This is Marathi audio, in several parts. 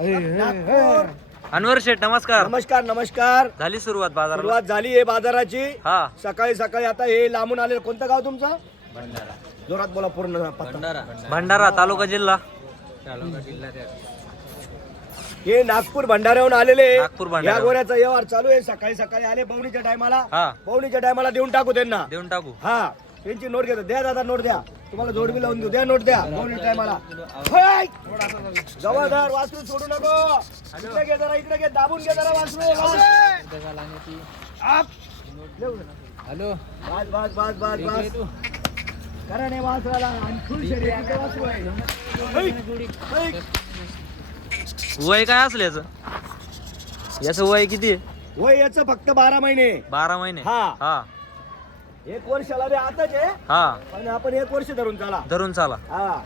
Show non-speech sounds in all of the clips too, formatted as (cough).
नागपूर. अनवर शेठ नमस्कार. नमस्कार नमस्कार. झाली सुरुवात बाजाराला? सुरुवात झाली आहे बाजाराची. हा. सकाळी सकाळी आता हे लांबून आले कोणतं गाव तुमचं? जोरात बोला पूर्ण पत्ता. भंडारा. तालुका जिल्हा? हे नागपूर भंडाऱ्याहून आलेले नागपूर भंडारा. या गोऱ्याचा व्यवहार चालू आहे. सकाळी सकाळी आले पवनीच्या टायमाला. हा. पवनीच्या टायमाला देऊन टाकू त्यांना. देऊन टाकू. हा. त्यांची नोट घेतो. द्या दादा नोट द्या. तुम्हाला जोडबी लावून देऊ. द्या नोट द्या. पवनी टायमाला होय! जवळदार वासरू सोडू नको. इकडे घे जरा इकडे घे. दाबून घे जरा वासरू. हॅलो. बस बस बस बस बस करा नाही वासराला. आणि फुल शर्यतीचं वासरू आहे! वय काय असलं याचं? याचं वय किती? आहे वय याचं फक्त बारा महिने. बारा महिने. हा. हा. एक वर्षाला बी आताच आहे. हा. पण आपण एक वर्ष धरून चाला. धरून चाला. हा.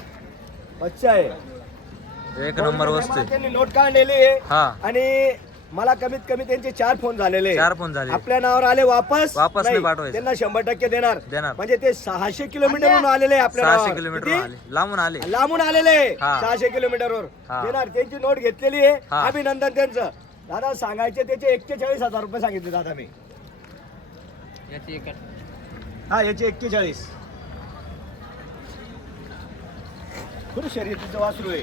बच्चा आहे. एक नंबर वस्तू आहे. त्यांनी नोट काढलेली आहे. हा. आणि मला कमीत कमी त्यांचे चार फोन झालेले. चार फोन झाले. आपल्या नावावर आले वापस? वापस नाही. पाठवायचे. त्यांना शंभर टक्के देणार. देणार. म्हणजे ते सहाशे किलोमीटरवरून आलेले आहे आपल्या सहाशे नावावर. किलोमीटर किती? आले. लांबून आले. लांबून आलेले आहे. हा. सहाशे किलोमीटरवर. हा. देणार. त्यांची नोट घेतलेली आहे. अभिनंदन त्यांचं. दादा सांगायचे त्याचे एक्केचाळीस हजार रुपये सांगितले दादा मी. याची एक हा याचे एक्केचाळीस. खूप शर्यतीचं वासरू आहे.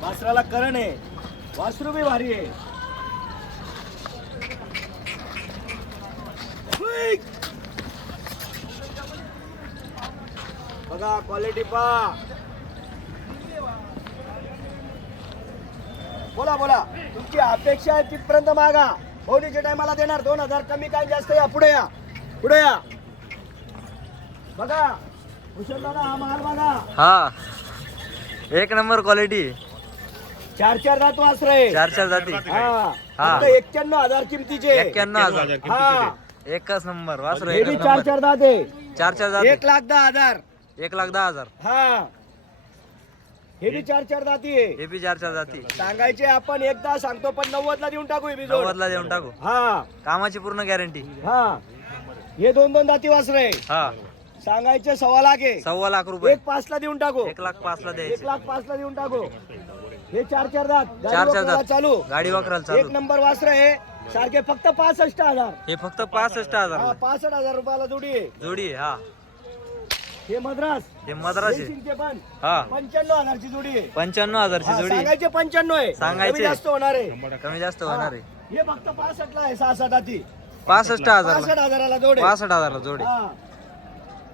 वासराला करण आहे. वासरू बी भारी आहे. बघा क्वालिटी पा. बोला बोला. तुमची अपेक्षा आहे तिथपर्यंत मागा. होलीच्या टायमाला देणार. दोन हजार कमी काय जास्त या. पुढे या. पुढे या. बघा दादा हा माल बघा हा. एक नंबर क्वालिटी चार चार दात वासरे चार चार जाती. हा. हा. फक्त एक्क्याण्णव हजार किमतीचे. एक्क्याण्णव हजार हा एकच नंबर. वासरू हे चार नंबर. चार दात आहे चार चार जाती. एक लाख दहा हजार. एक लाख दहा हजार. हा. हे बी चार चार दाती आहे हे बी चार चार जाती. सांगायचे आपण एकदा सांगतो पण नव्वद ला देऊन टाकू हे बी जोड. नव्वदला देऊन टाकू. हा. कामाची पूर्ण गॅरंटी हा. हे दोन दोन दाती वासरे हा. सांगायचे सव्वा लाख आहे. सव्वा लाख रुपये. एक पाच ला देऊन टाकू. एक लाख पाच ला एक द्यायचे लाख पाच ला देऊन टाकू. हे चार चार दात. गाडी चार चार दात. चालू. गाडी वाकराला एक चालू नंबर वासर आहे. सारखे फक्त पासष्ट हजार. हे फक्त पासष्ट हा हजार पासष्ट हजार रुपयाला जोडी आहे. जोडी आहे, हा. हे मद्रास. हे मद्रास आहे. रेसिंगचे पण हा. पंच्याण्णव हजारची जोडी आहे. पंच्याण्णव हजारची हा, जोडी आहे. सांगायचे पंच्याण्णव आहे. सांगायचे. कमी जास्त होणार आहे. कमी जास्त होणार आहे. हे फक्त पासष्ट ला आहे सहा सात पासष्ट हजार पासष्ट हजाराला जोड आहे. पासष्ट हजारला जोडी हा.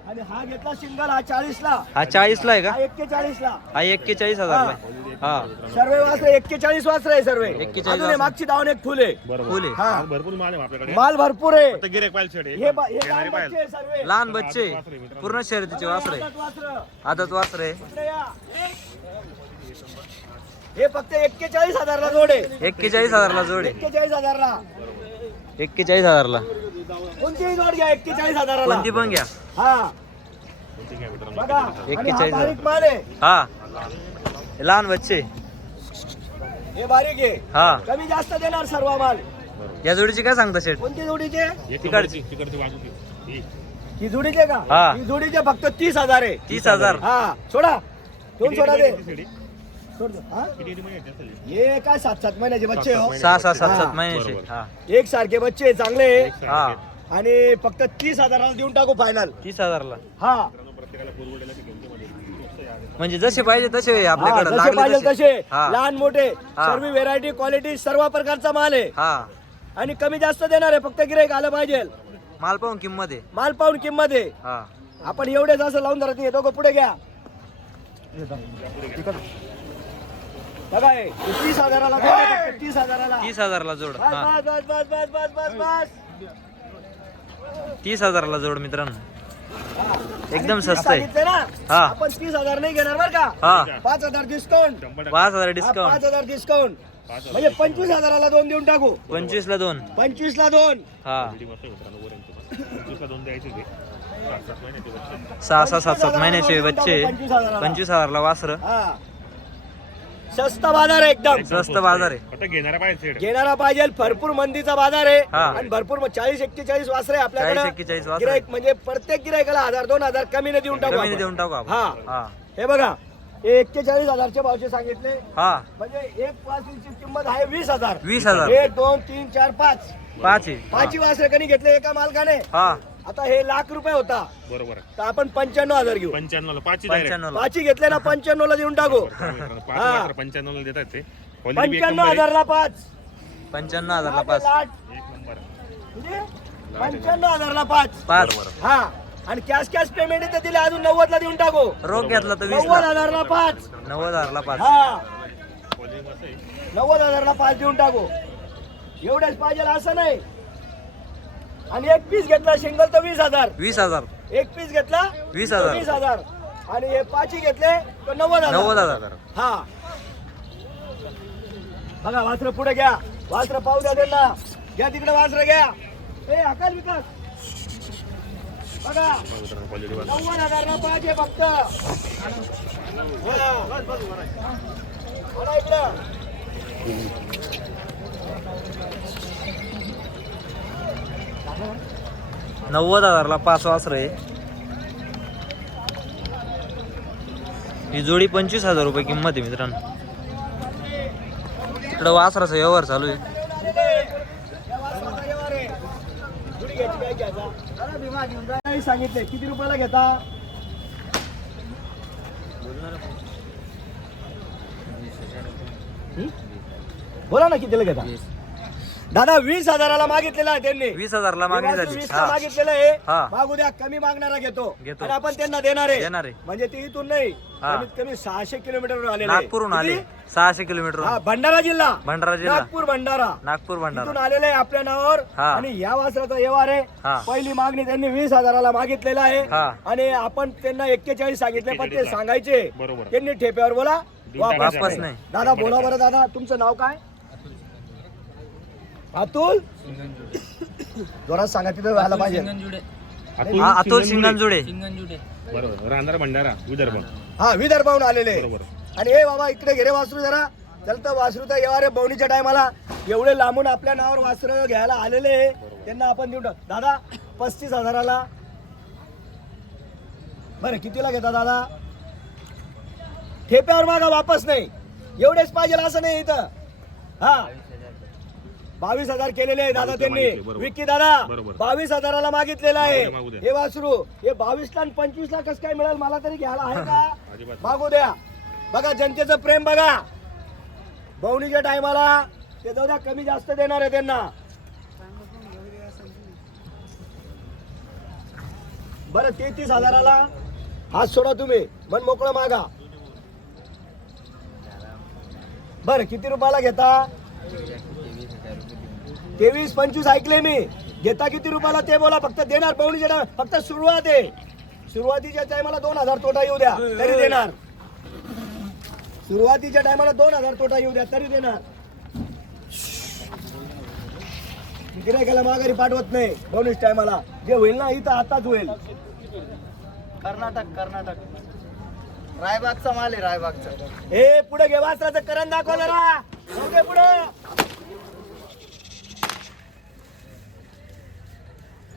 आणि हा घेतला सिंगल हा चाळीस ला हा चाळीस ला आहे का? हा एक्केचाळीस ला हा एक्केचाळीस हजार ला हा. सर्व वासरे एक्केचाळीस वासरे आहे सर्व. 41 अजून हे वासरे. मागची धावून एक फुल आहे. फुल आहे. हा. भरपूर माल आहे आपल्याकडे. माल भरपूर आहे. फक्त गिरेक पाहिजे शेड हे ब- हे लहान बच्चे आहे सर्व. लहान बच्चे पूर्ण शर्यतीचे वासरे हातात वासरं. आदत वासरे इकडे या. हे फक्त एक्केचाळीस हजारला जोड आहे. एक्केचाळीस हजारला जोड आहे. एक्केचाळीस हजारला. एक्केचाळीस हजारला. कोणतीही जोड घ्या एक्केचाळीस हजाराला. कोणती पण घ्या. हा. बघा आणि हा 41 बारीक माल आहे. हा. लहान बच्चे. हे बारीक आहे. हा. कमी जास्त देणार सर्व माल. या जोडीची काय सांगता शेठ? कोणती जोडीचे? तिकडची. तिकडची बाजू ती. ही जोडीचे का? हा. ही जोडीचे फक्त तीस हजार आहे. तीस हजार. हा. सोडा. दोन किती सोडा दे. महिन्याची शेडी? सोड दे. हा? किती महिन्याची असेल ही? हे काय सात सात महिन्याचे बच्चे हो? सहा सहा सात. सात महिन्याचे. हा. एक सारखे बच्चे चांगले. आहे. हा. आणि फक्त तीस हजाराला देऊन टाकू फायनल तीस हजारला? हा. म्हणजे जसे पाहिजे तसे हा, आपल्याकडे. जसे लागले पाहिजे तसे. हा. लहान मोठे हा. सर्व व्हेरायटी क्वालिटी सर्व प्रकारचा माल आहे. हा. आणि कमी जास्त देणार आहे फक्त गिराईक आलं पाहिजे. माल पाहून किंमत आहे. माल पाहून किंमत आहे. हा. आपण एवढेच असं लावून धरत नाही दोघं पुढे घ्या. बघा हे, तीस हजाराला जोड आहे फक्त तीस हजाराला. तीस हजारला जोड. बस हा. बस बस बस बस बस बस बस. तीस हजारला जोड मित्रांनो. एकदम स्वस्त आहे. हा. आपण तीस हजार नाही घेणार बरं का हा पाच हजार डिस्काउंट. पाच हजार हा, डिस्काउंट पाच हजार डिस्काउंट पाच. म्हणजे पंचवीस हजाराला दोन देऊन टाकू पंचवीस ला दोन पंचवीस ला दोन हा. सहा सहा सात सात महिन्याचे बच्चे पंचवीस हजाराला. पंचवीस हजारला वासर हा स्वस्त बाजार आहे एकदम. स्वस्त बाजार आहे. फक्त घेणारा पाहिजे शेड. घेणारा पाहिजे भरपूर मंदीचा बाजार आहे. हा. आणि भरपूर चाळीस एक्केचाळीस वासरे चाळीस आपल्याकडे. एक्केचाळीस. गिराईक म्हणजे प्रत्येक गिरायकाला हजार दोन हजार कमी देऊन टाकू कमी आपण. देऊन टाकू आपण. हा. हा. हे बघा हे एक्केचाळीस हजारचे भावचे सांगितले. हा. म्हणजे एक वासरीची किंमत आहे वीस हजार. वीस हजार. एक दोन तीन चार पाच. पाच आहे. पाचही वासरे कधी घेतले एका मालकाने? हा. आता हे लाख रुपये होता. बरोबर. आहे तर आपण पंच्याण्णव हजार घेऊ. पंच्याण्णवला पाचही direct. पंच्याण्णव पाचही घेतले ना पंच्याण्णव ला देऊन टाकू. पाच हा. मात्र पंच्याण्णवला देतात ते. Quality बी एक पंच्याण्णव नंबर आहे. हजारला पाच. पंच्याण्णव हजारला पाच. लाख. एक नंबर आहे. किती? पंच्याण्णव हजारला पाच. पाच. हा. आणि कॅश कॅश पेमेंट इथं दिले अजून नव्वद ला देऊन टाकू. रोख घेतला तर वीस नव्वद ला हजारला पाच. नव्वद हजारला पाच. हा. Quality मस्त आहे. नव्वद हजारला पाच देऊन टाकू. एवढेच पाहिजे असं नाही. आणि एक पीस घेतला सिंगल तर वीस हजार. वीस हजार. एक पीस घेतला वीस तर हजार. वीस हजार. आणि हे पाचही घेतले तर नव्वद नव्वद हजार. हजार हा. बघा वासर पुढे घ्या. वासर पाहू द्या त्यांना. घ्या तिकडे वासर घ्या. ए अकाल विकास. बघा. नव्वद हजार पाहिजे फक्त. हा. बोला इकडं. नव्वद हजारला पाच वासर आहे. ही जोडी पंचवीस हजार रुपये किंमत आहे मित्रांनो. इकडं वासराचा व्यवहार चालू आहे. सांगितले किती रुपयाला घेता? बोला ना कितीला घेता? दादा वीस हजाराला मागितलेला आहे त्यांनी. वीस हजारला मागणी वीस झाली. हा. मागितलेलं आहे. हा. मागू द्या कमी मागणारा घेतो. घेतो. आणि आपण त्यांना देणार आहे. देणार आहे. म्हणजे ते इथून नाही हा. कमीत कमी सहाशे किलोमीटर आले नागपूरहून आले. सहाशे किलोमीटर हा भंडारा जिल्हा. भंडारा जिल्हा. नागपूर भंडारा. नागपूर इथून भंडारा आलेले आहे आपल्या नावावर. हा. आणि या वासराचा व्यवहार आहे. पहिली मागणी त्यांनी वीस हजाराला मागितलेला आहे. हा. आणि आपण त्यांना एक्केचाळीस सांगितले पण ते 41 सांगायचे. बरोबर. त्यांनी ठेप्यावर बोला. वापस वापस नाही. नाही. दादा बोला बरं दादा. तुमचं नाव काय? अतुल? जोरात सांगा तिथं व्हायला पाहिजे. अतुल हा, अतुल सिंगनजुडे. शिंगणजुडे सिंगनजुडे. बरोबर. राहणार भंडारा विदर्भ. हा विदर्भाहून आलेले. बरोबर. आणि हे बाबा इकडे घे रे वासरू जरा. चलतं वासरूचा व्यवहार आहे बवणीच्या टायमाला. एवढे लांबून आपल्या नावावर वासरू घ्यायला आलेले आहे. त्यांना आपण देऊन टाक. दादा पस्तीस हजाराला. बरं कितीला घेता दादा? ठेप्यावर मागा वापस नाही. एवढेच पाहिजे असं नाही इथं. हा. बावीस हजार केलेले आहे दादा 22 ला त्यांनी. विक्की दादा. बावीस हजाराला मागितलेलं आहे. हे वासरू हे बावीस ला पंचवीस ला कसं काय मिळेल मला तरी घ्यायला आहे का? (laughs) मागू द्या. बघा जनतेचं प्रेम बघा. बवणीच्या टायमाला ते जाऊ द्या कमी जास्त देणार आहे त्यांना. बरं तेहतीस हजाराला हात सोडा तुम्ही. मन मोकळं मागा. बरं किती रुपयाला घेता? तेवीस पंचवीस ऐकले मी. घेता किती रुपयाला ते बोला फक्त देणार. time- फक्त सुरुवात आहे. सुरुवातीच्या टायमाला दोन हजार तोटा येऊ द्या तरी देणार. सुरुवातीच्या टायमाला दोन हजार तोटा येऊ द्या तरी देणार. गिरायकाला माघारी पाठवत नाही बोनस टायमाला. जे होईल ना इथं आताच होईल. कर्नाटक कर्नाटक. रायबागचा माल आहे रायबागचा. हे पुढे घे वासराचं करण दाखव जरा. ओके पुढे.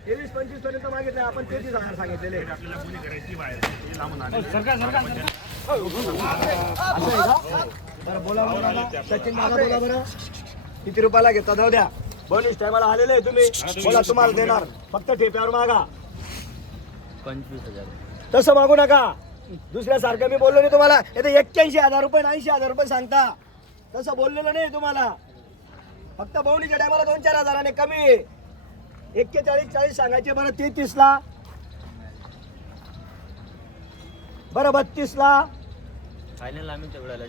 तेवीस पंचवीसपर्यंत मागितले आपण तेहतीस हजार सांगितलेले? बरं बोला बरं. सचिन दादा बोला बरं किती रुपयाला घेता? जाऊ द्या. बोनस टायमाला आलेले तुम्ही. बोला तुम्हाला देणार. फक्त ठेप्यावर मागा. पंचवीस हजार तसं मागू नका. दुसऱ्यासारखं मी बोललो नाही तुम्हाला. येते एक्क्याऐंशी हजार रुपये ऐंशी हजार रुपये सांगता. तसं बोललेलं नाही तुम्हाला. फक्त बवणीच्या टायमाला दोन चार हजाराने कमी. एक्केचाळीस चाळीस सांगायचे बरं तेहतीसला. बरं बत्तीसला. फायनल आम्ही तेवढ्याला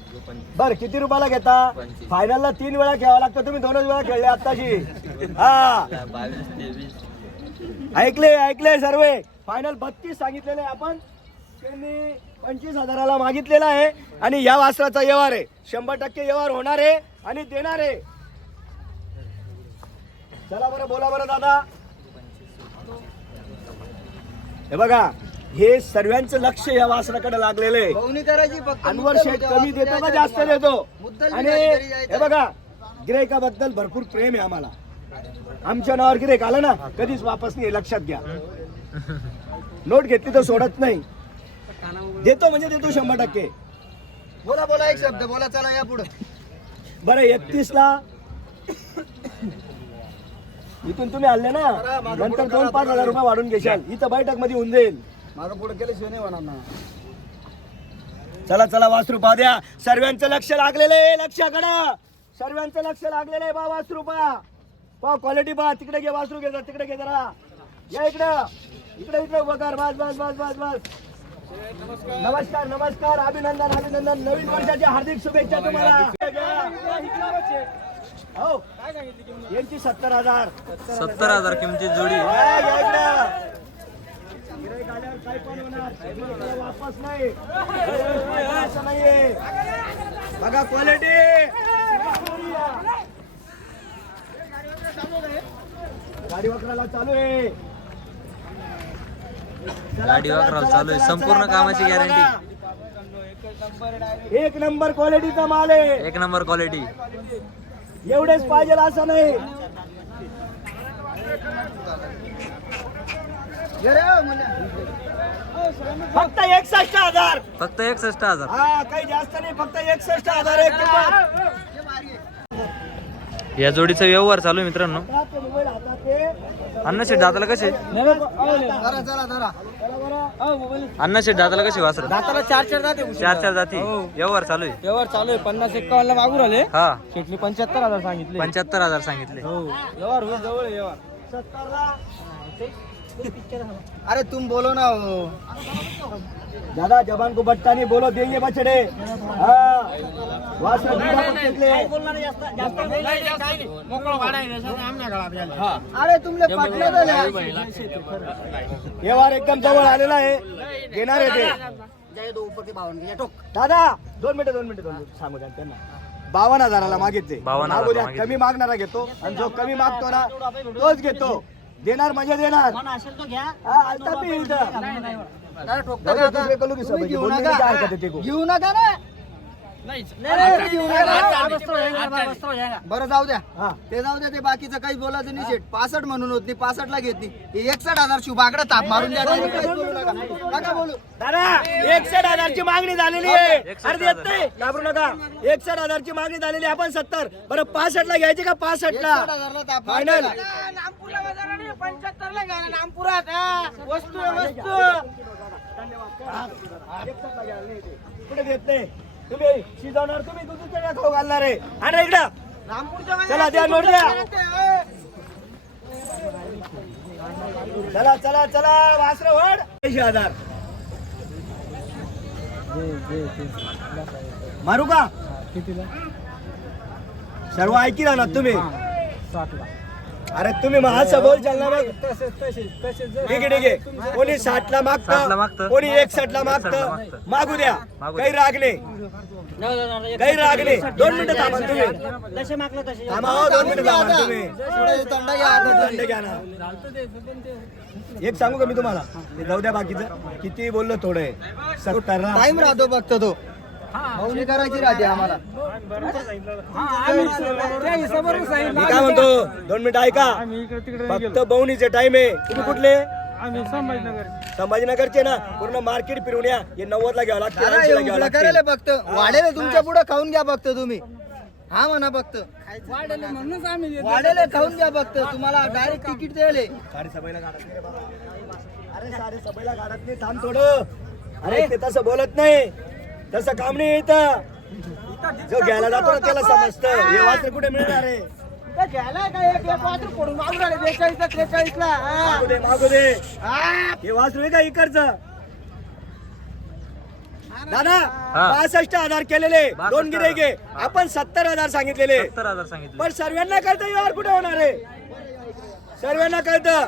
बरं किती रुपयाला घेता? पंचवीस. फायनलला तीन वेळा खेळावं लागतं तुम्ही दोनच वेळा खेळले आत्ताशी. हा. बावीस तेवीस. ऐकले ऐकले सर्व. फायनल बत्तीस सांगितलेले आपण. त्यांनी पंचवीस हजाराला मागितलेला आहे. आणि या वासराचा व्यवहार आहे. शंभर टक्के व्यवहार होणार आहे आणि देणार आहे. चला बरं बोला बरं दादा. हे बघा हे सर्वांचं लक्ष या वासराकडे लागलेलं आहे. करायची फक्त अनवर शेठ कमी देतो का जास्त देतो? आणि हे बघा गिरायकाबद्दल भरपूर प्रेम आहे आम्हाला. आमच्या नावावर गिरायक आलं ना कधीच वापस नाही हे लक्षात घ्या. नोट घेतली तर सोडत नाही. देतो म्हणजे देतो शंभर टक्के. बोला बोला एक शब्द बोला चला या पुढे. बरं एकतीस ला इथून तुम्ही आले ना नंतर दोन पाच हजार रुपये वाढून घेशाल. इथं बैठकमध्ये होऊन जाईल. मागं पुढे केल्याशिवाय नाही होणार ना. चला चला वासरू पा द्या सर्वांचं लक्ष लागलेलं आहे लक्षाकडं. सर्वांचं लक्ष लागलेलं आहे बा वासरू पा पा क्वालिटी पा तिकडे घे वासरू घे जरा, तिकडे घे जरा. या इकडं. इकडे इकडे उभं कर. बस बस बस बस बस. नमस्कार नमस्कार. अभिनंदन अभिनंदन. नवीन वर्षाच्या हार्दिक शुभेच्छा तुम्हाला. यांची सत्तर हजार. सत्तर हजार किमती जोडी. वापस नाही. असं नाहीये. बघा क्वालिटी गाडी वक्राला चालू आहे. गाडी वक्राला चला, आहे. संपूर्ण कामाची गॅरंटी. एक नंबर क्वालिटीचा माल आहे. एक नंबर क्वालिटी एवढेच पाहिजे असं नाही. ये रे, मुन्या. फक्त एकसष्ट हजार. फक्त एकसष्ट हजार. हा काही जास्त नाही फक्त एकसष्ट हजार एक किंमत. या जोडीचा व्यवहार चालू आहे मित्रांनो. आता ते मोबाईल हातात आहे. अण्णा शेठ दाताला कसे? धरा चला धरा अण्णा शेठ दाताला कसे वासर? दाताला चार चार जाते चार चार जाती व्यवहार चालू आहे. व्यवहार चालू आहे. पन्नास एक्कावन्न ला मागून आले. हा. शेटली पंच्याहत्तर हजार सांगितले. पंच्याहत्तर हजार सांगितले. व्यवहार होईल जवळ आहे व्यवहार. अरे तुम बोलो ना हो. दादा जबान को बट्टा नहीं बोलो देंगे बछड़े। हाँ. अरे तुमले. व्यवहार एकदम जवळ आलेला आहे. घेणार आहे ते. दादा दोन मिनिटं दोन मिनिटं दोन मिनिटं. सांगू द्या त्यांना. बावन्न हजाराला मागितले. 52,000 मागू द्या. कमी मागणारा घेतो. आणि जो कमी मागतो ना तोच घेतो. देणार म्हणजे देणार. तुम्ही घेऊ नका. काय आहे. घेऊ नका ना. नाही, नाही, घेऊ नका. बरं जाऊ द्या. हा. ते जाऊ द्या ते बाकीचं काही बोलायचं नाही शेट पासष्ट म्हणून होत नाही पासष्ट ला घेतली. हे एकसठ हजार शुभाकडे ताप मारून द्या. काहीच बोलू नका. नका बोलू. दादा एकसठ हजारची मागणी झालेली आहे. एकसष्ट अरे देत नाही. घाबरू नका. एकसठ हजारची मागणी झालेली आहे. आपण सत्तर. बरं पासष्ट ला घ्यायची का पासष्ट ला एकसठ हजारला ताप मारून फायनल द्या. कुठे घेत नाही तुम्ही शिजवणार तुम्ही खाऊ घालणार आहे आणि इकडं चला द्या नोट द्या चला चला चला वासर वड ऐंशी हजार मारू का? सर्व ऐकी राहणार तुम्ही? अरे तुम्ही मग असं बोल चालणार मग ठीक आहे ठीक आहे कोणी साठ ला 60 ला मागतं? मागतं. कोणी एकसठ ला 61 ला मागतं? मागतं. मागू द्या. मागू काही राग नाही. काही राग नाही. दोन मिनिटं थांबा तुम्ही. थांबा हो, दोन मिनिटं थांबा तुम्ही. थोडं घ्या ना. एक सांगू का मी तुम्हाला? ते जाऊ द्या बाकीचं. किती बोललो थोडं आहे. सत्तरला. टाइम राहतो फक्त तो. भाऊनी करायची राहते आम्हाला. मी काय म्हणतो दोन मिनिटं ऐका. फक्त बवणीचे टाइम आहे. तुम्ही कुठले? संभाजीनगरचे ना पूर्ण मार्केट फिरून या. हे नव्वद ला घ्यावं लागते दादा, 80 हे ला घ्यावं उघडं करायला लागते फक्त वाढेल तुमच्यापुढे खाऊन घ्या फक्त तुम्ही. हा म्हणा फक्त. वाढेल खाऊन घ्या फक्त. तुम्हाला डायरेक्ट तिकीट द्यायले साडे सबाईला गाडत नाही रे बाबा. अरे साडे सबाईला गाडत नाही थांब थोडं. अरे ते तसं बोलत नाही. तसं काम नाही इथं. जो घ्यायला जातो ना त्याला समजतं. हे वासर कुठे मिळणार आहे? मागू दे मागू दे. हे. वासरू आहे का इकडचं? दादा. पासष्ट हजार केलेले. दोन गिरे घे आपण सत्तर हजार सांगितलेले. सत्तर हजार सांगितले. पण सर्वांना कळतं यावर कुठे होणार आहे? सर्वांना कळतं.